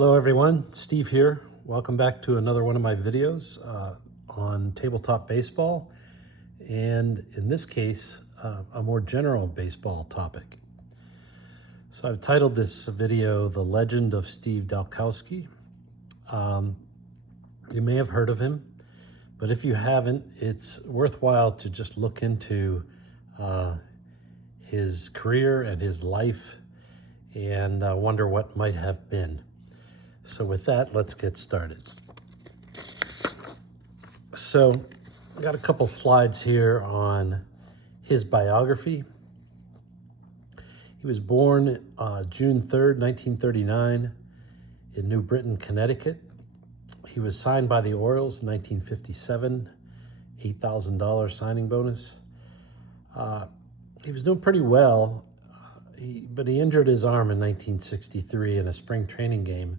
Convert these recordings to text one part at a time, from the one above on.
Hello everyone, Steve here. Welcome back to another one of my videos on tabletop baseball, and in this case, a more general baseball topic. So I've titled this video, The Legend of Steve Dalkowski. You may have heard of him, but if you haven't, it's worthwhile to just look into his career and his life and wonder what might have been. So with that, let's get started. So I got a couple slides here on his biography. He was born June 3rd, 1939 in New Britain, Connecticut. He was signed by the Orioles in 1957, $8,000 signing bonus. He was doing pretty well, but he injured his arm in 1963 in a spring training game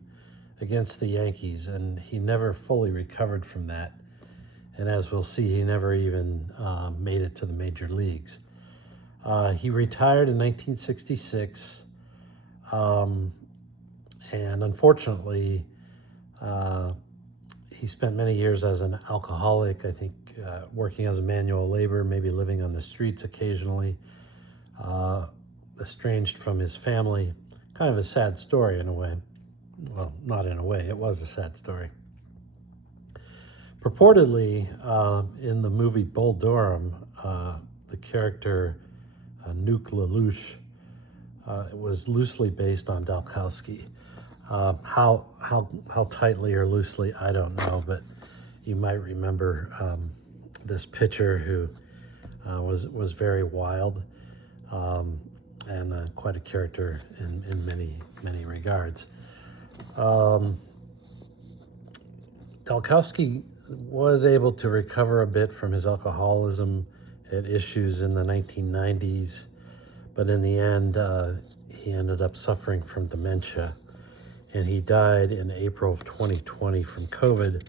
against the Yankees, and he never fully recovered from that. And as we'll see, he never even made it to the major leagues. He retired in 1966, and unfortunately, he spent many years as an alcoholic, I think working as a manual labor, maybe living on the streets occasionally, estranged from his family. Kind of a sad story in a way. Well, not in a way, it was a sad story. Purportedly, in the movie Bulldurham, the character Nuke Lelouch was loosely based on Dalkowski. How tightly or loosely, I don't know, but you might remember this pitcher who was very wild and quite a character in many regards. Dalkowski was able to recover a bit from his alcoholism and issues in the 1990s, but in the end, he ended up suffering from dementia, and he died in April of 2020 from COVID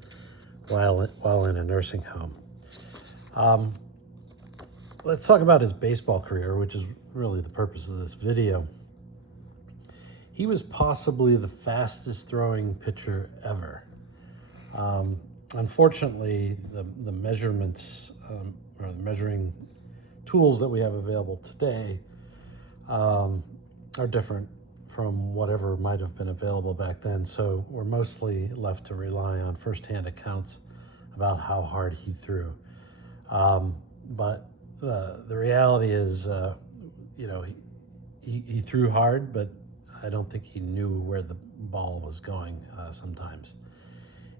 while in a nursing home. Let's talk about his baseball career, which is really the purpose of this video. He was possibly the fastest throwing pitcher ever. Unfortunately, the measurements or the measuring tools that we have available today are different from whatever might have been available back then. So we're mostly left to rely on firsthand accounts about how hard he threw. But the reality is, he threw hard, but I don't think he knew where the ball was going sometimes.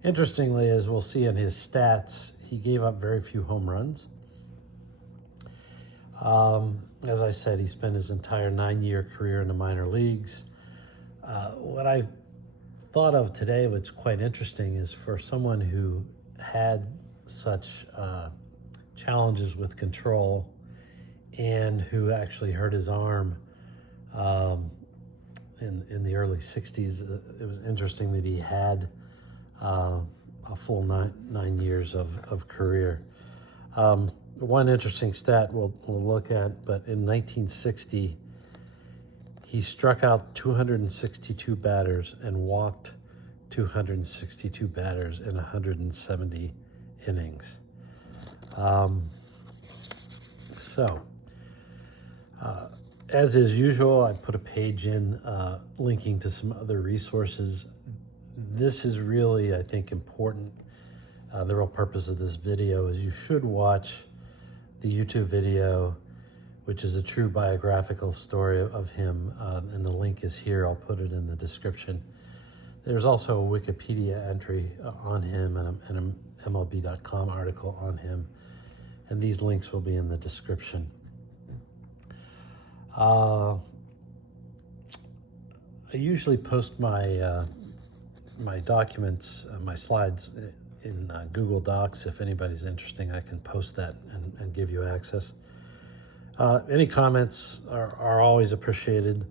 Interestingly, as we'll see in his stats, he gave up very few home runs. As I said, he spent his entire 9-year career in the minor leagues. What I thought of today, what's quite interesting, is for someone who had such challenges with control and who actually hurt his arm in the early 60s, it was interesting that he had a full nine years of career. One interesting stat we'll look at, but in 1960, he struck out 262 batters and walked 262 batters in 170 innings. As is usual, I put a page in linking to some other resources. This is really, I think, important. The real purpose of this video is you should watch the YouTube video, which is a true biographical story of him, and the link is here. I'll put it in the description. There's also a Wikipedia entry on him and an MLB.com article on him, and these links will be in the description. I usually post my my documents, my slides in Google Docs. If anybody's interested, I can post that and give you access. Any comments are always appreciated.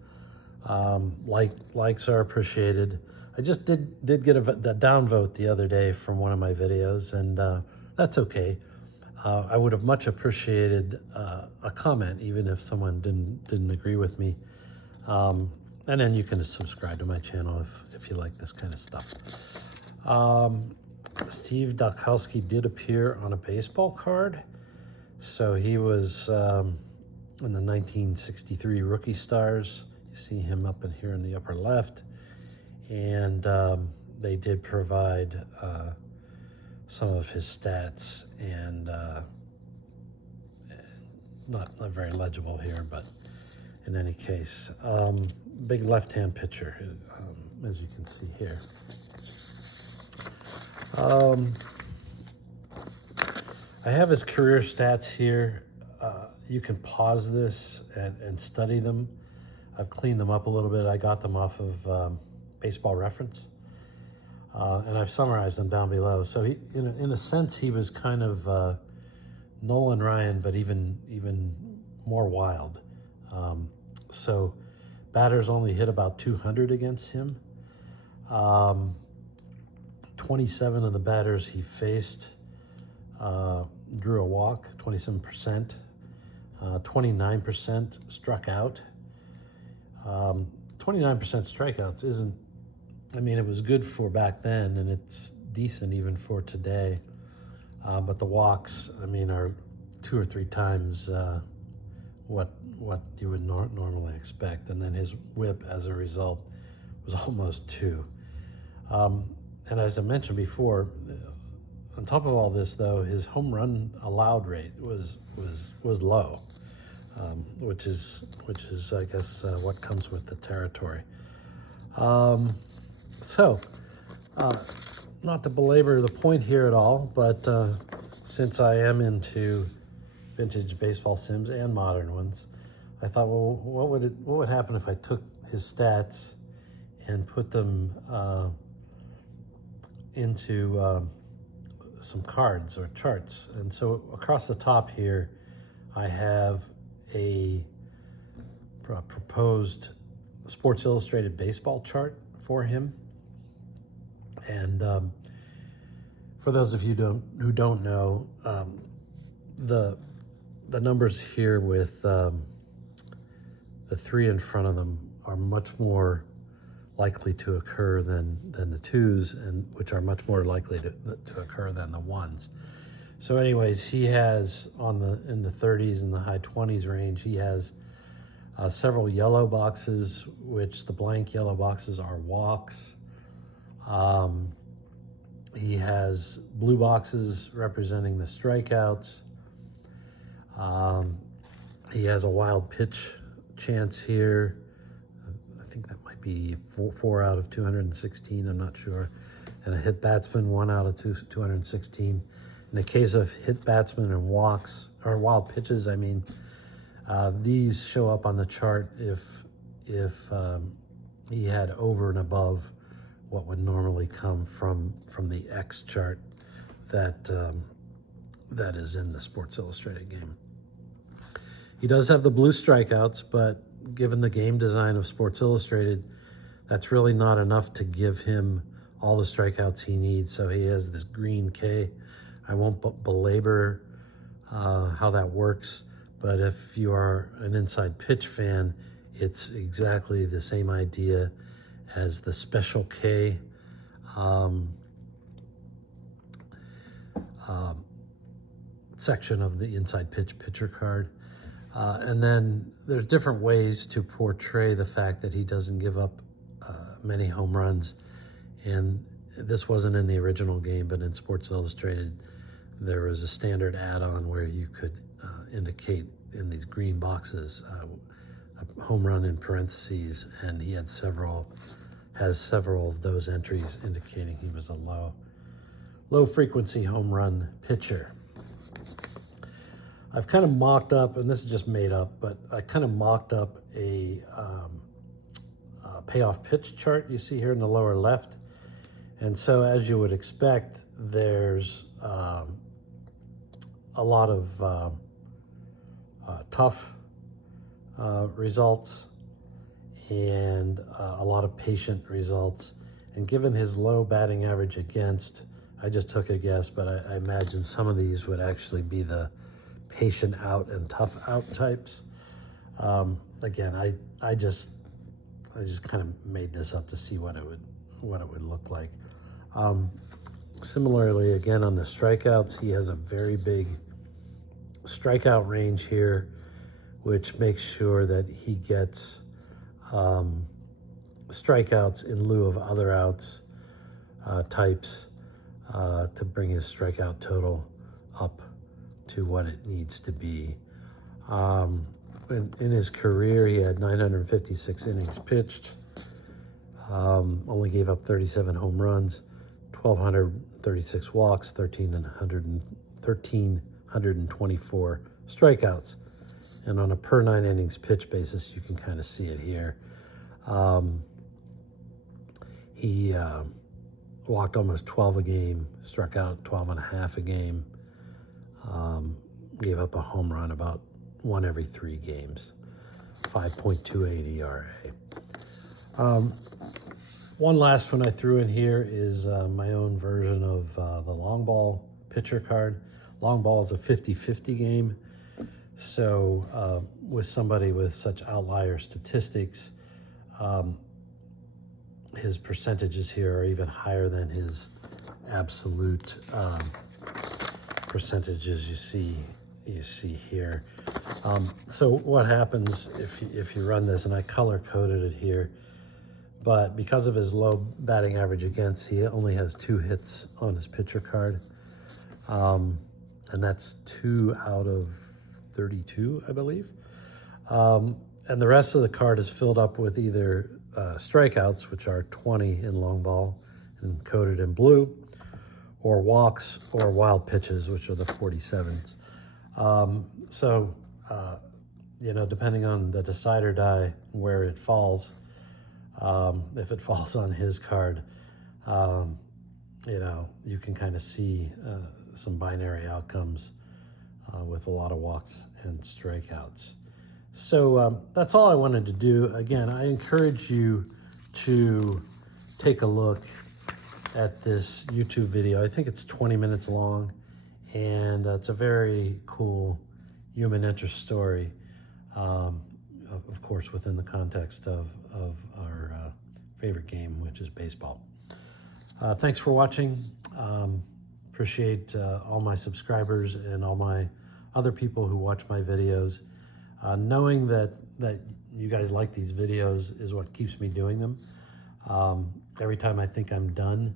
Likes are appreciated. I just did get a downvote the other day from one of my videos, and that's okay. I would have much appreciated a comment, even if someone didn't agree with me. And then you can subscribe to my channel if you like this kind of stuff. Steve Dalkowski did appear on a baseball card. So he was in the 1963 Rookie Stars. You see him up in here in the upper left. And they did provide some of his stats, and not very legible here, but in any case, big left-hand pitcher, as you can see here. I have his career stats here. You can pause this and study them. I've cleaned them up a little bit. I got them off of Baseball Reference, and I've summarized them down below. So he, in a sense, he was kind of Nolan Ryan, but even more wild. So batters only hit about 200 against him. 27 of the batters he faced drew a walk, 27%. 29% struck out. 29% strikeouts isn't, I mean, it was good for back then, and it's decent even for today. But the walks, I mean, are 2 or 3 times what you would normally expect. And then his whip, as a result, was almost 2. And as I mentioned before, on top of all this, though, his home run allowed rate was low, which is I guess what comes with the territory. So, not to belabor the point here at all, but since I am into vintage baseball sims and modern ones, I thought, well, what would happen if I took his stats and put them into some cards or charts? And so across the top here, I have a proposed Sports Illustrated baseball chart for him. And for those of you who don't know, the numbers here with the 3 in front of them are much more likely to occur than the 2s, and which are much more likely to occur than the 1s. So anyways, he has in the 30s and the high 20s range, he has several yellow boxes, which the blank yellow boxes are walks. He has blue boxes representing the strikeouts. He has a wild pitch chance here. I think that might be 4 out of 216, I'm not sure. And a hit batsman, 1 out of 216. In the case of hit batsman and walks, or wild pitches, I mean, these show up on the chart if he had over and above what would normally come from the X chart that is in the Sports Illustrated game. He does have the blue strikeouts, but given the game design of Sports Illustrated, that's really not enough to give him all the strikeouts he needs. So he has this green K. I won't belabor how that works, but if you are an inside pitch fan, it's exactly the same idea as the special K section of the inside pitch pitcher card. And then there's different ways to portray the fact that he doesn't give up many home runs. And this wasn't in the original game, but in Sports Illustrated, there was a standard add-on where you could indicate in these green boxes a home run in parentheses, and he has several of those entries indicating he was a low frequency home run pitcher. I've kind of mocked up, and this is just made up, but I kind of mocked up a payoff pitch chart you see here in the lower left. And so as you would expect, there's a lot of tough results and a lot of patient results. And given his low batting average against, I just took a guess, but I imagine some of these would actually be the patient out and tough out types. Again, I just kind of made this up to see what it would look like. Similarly, again, on the strikeouts, he has a very big strikeout range here, which makes sure that he gets strikeouts in lieu of other outs types to bring his strikeout total up to what it needs to be. In his career, he had 956 innings pitched, only gave up 37 home runs, 1,236 walks, 1,324 strikeouts. And on a per 9 innings pitch basis, you can kind of see it here. He walked almost 12 a game, struck out 12 and a half a game, gave up a home run about 1 every 3 games, 5.28 ERA. One last one I threw in here is my own version of the long ball pitcher card. Long ball is a 50-50 game. So with somebody with such outlier statistics, his percentages here are even higher than his absolute percentages you see here. So what happens if you run this, and I color coded it here, but because of his low batting average against, he only has 2 hits on his pitcher card, and that's 2 out of 32, I believe. And the rest of the card is filled up with either strikeouts, which are 20 in long ball and coded in blue, or walks or wild pitches, which are the 47s. Depending on the decider die where it falls, if it falls on his card, you can kind of see some binary outcomes with a lot of walks and strikeouts. So that's all I wanted to do. Again, I encourage you to take a look at this YouTube video. I think it's 20 minutes long, and it's a very cool human interest story, of course, within the context of our favorite game, which is baseball. Thanks for watching. Appreciate all my subscribers and all my other people who watch my videos. Knowing that you guys like these videos is what keeps me doing them. Every time I think I'm done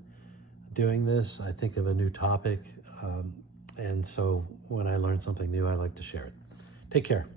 doing this, I think of a new topic. And so when I learn something new, I like to share it. Take care.